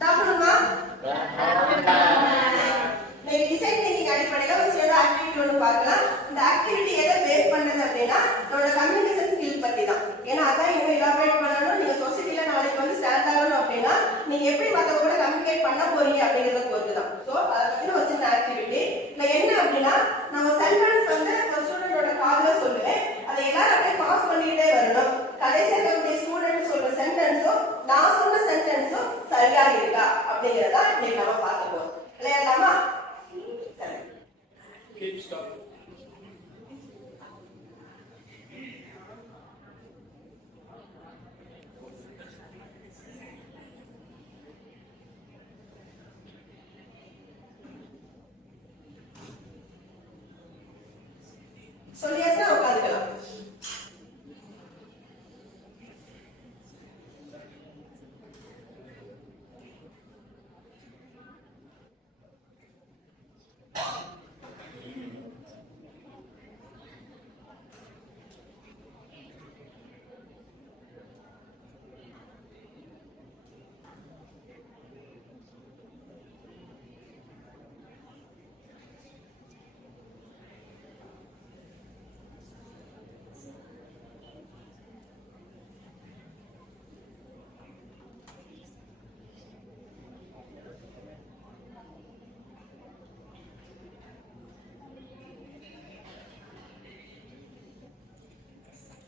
சாப்பிடணுமா இன்னைக்கு design thinking அடிப்படையில் ஒரு சில ஆக்டிவிட்டி ஒன்று பார்க்கலாம். இந்த ஆக்டிவிட்டி எதை பேஸ் பண்ணது அப்படின்னா நம்மளோட கம்யூனிகேஷன் ஸ்கில் பத்தி தான் ஏன்னா அதான் இன்னும் இலாபரேட் பண்ணணும். நீங்க சொசைட்டில நாளைக்கு வந்து ஸ்டாண்ட் ஆகணும் அப்படின்னா நீங்க எப்படி மத்தவங்க கூட கம்யூனிகேட் பண்ண போறீங்க அப்படிங்கறத பொறுத்து தான் ஸோ அதை பத்தின ஒரு சின்ன ஆக்டிவிட்டி இல்ல என்ன அப்படின்னா நம்ம சென்டென்ஸ் வந்து ஒரு ஸ்டூடெண்டோட காதுல சொல்லுவேன். அதை எல்லாரும் அப்படியே பாஸ் பண்ணிட்டே வரணும். கடைசியாக Keep studying.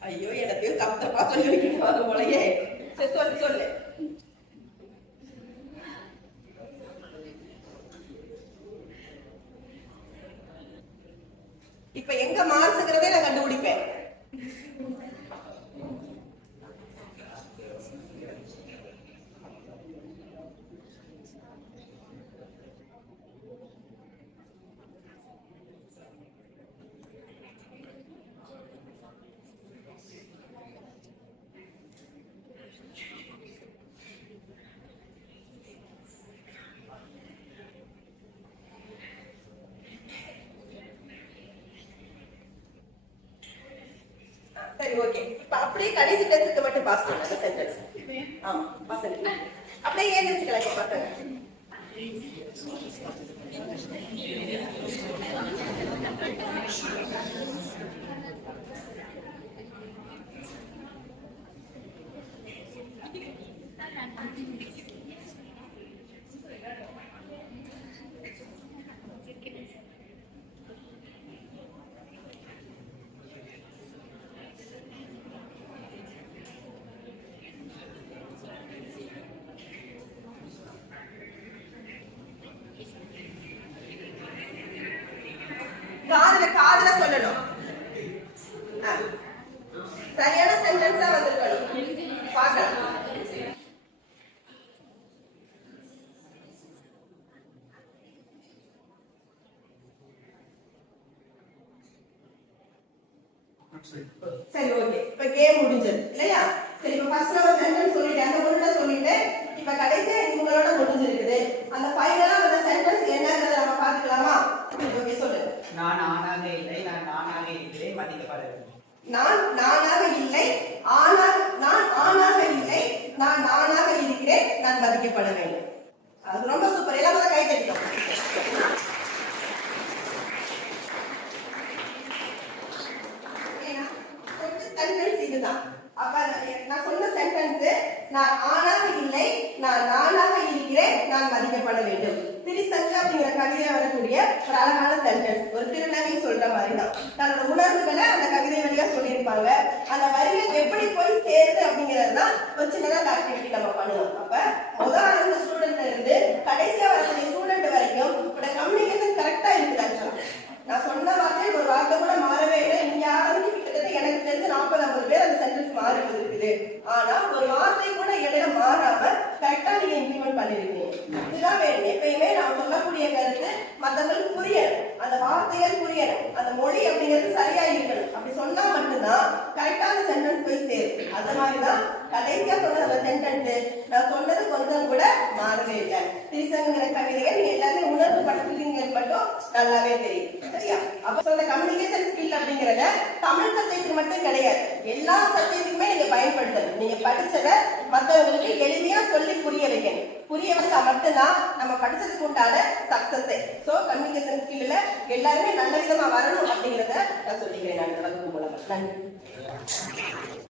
ஐயோ எனக்கு தப்பு தப்பா சொல்லி வைக்கணும் அது போலயே சரி சொல்லு சொல்லு. இப்ப எங்க மாசுங்கிறதே நான் கண்டுபிடிப்பேன். சரி ஓகே இப்ப அப்படியே கடைசி டெஸ்ட்டுக்கு மட்டும் பாஸ் பண்ணுங்க சென்டென்ஸ் ஆமா பாஸ் அப்படியே ஏன் வச்சுக்கலாம் Thank you. காதுல காதுல சொல்லணும். சரியான சென்டென்ஸா வந்திருக்கணும். பார்க்கலாம். சரி ஓகே இப்ப கேம் முடிஞ்சது இல்லையா? சரி இப்ப ஃபர்ஸ்ட் நம்ம சென்டென்ஸ் சொல்லிட்டேன். அந்த பொருளை சொல்லிட்டு இப்ப கடைசியா இவங்களோட முடிஞ்சிருக்குது. அந்த ஃபைனலா வந்து சென்டென்ஸ் என்னங்கறத நம்ம பாத்துக்கலாமா ஓகே சொல்லு நான் ஆணாக இல்லை நான் நானாக இருக்கிறேன் மன்னிக்கப்பட வேண்டும் நான் நானாக இல்லை ஆனால் நான் ஆணாக இல்லை நான் நானாக இருக்கிறேன் நான் மதிக்கப்பட வேண்டும். அது ரொம்ப சூப்பர் எல்லாம் கை தட்டிட்டோம் கொஞ்சம் இதுதான். அப்ப நான் சொன்ன சென்டென்ஸ் நான் ஆணாக இல்லை நான் நானாக இருக்கிறேன் நான் மதிக்கப்பட வேண்டும். கவிதை வரக்கூடிய ஒரு அழகான சென்டென்ஸ் ஒரு திருநகை சொல்ற மாதிரி தான் தன்னோட உணர்வுகளை அந்த கவிதை வழியா சொல்லியிருப்பாங்க. அந்த வரிகள் எப்படி போய் சேருது அப்படிங்கிறது தான் ஒரு சின்னதாக ஆக்டிவிட்டி நம்ம மற்றவங்களுக்கு புரியணும் அந்த வார்த்தைகள் புரியணும் அந்த மொழி அப்படிங்கிறது சரியா இருக்கணும். அப்படி சொன்னா மட்டும்தான் கரெக்டான சென்டென்ஸ் போய் சேரும். அந்த மாதிரிதான் கடைசியா சொன்ன அந்த சென்டென்ஸ் நான் சொன்னது கொஞ்சம் கூட மாறவே இல்லை. திரிசங்கிற கவிதையை நீங்க எல்லாமே உணர்வு படுத்துறீங்க மட்டும் நல்லாவே தெரியும். சரியா? அப்ப சொன்ன கம்யூனிகேஷன் ஸ்கில் அப்படிங்கறத தமிழ் சப்ஜெக்ட் மட்டும் கிடையாது. எல்லா சப்ஜெக்ட்டுக்குமே நீங்க பயன்படுத்தணும். நீங்க படிச்சத மற்றவங்களுக்கு எளிமையா சொல்லி புரிய வைக்கணும். புரிய வச்சா மட்டும்தான் நம்ம படிச்சதுக்கு உண்டான சக்சஸே. சோ கம்யூனிகேஷன் ஸ்கில்ல எல்லாருமே நல்ல விதமா வரணும் அப்படிங்கறத நான் சொல்லிக்கிறேன் நான் வகுப்பு மூலமா. நன்றி.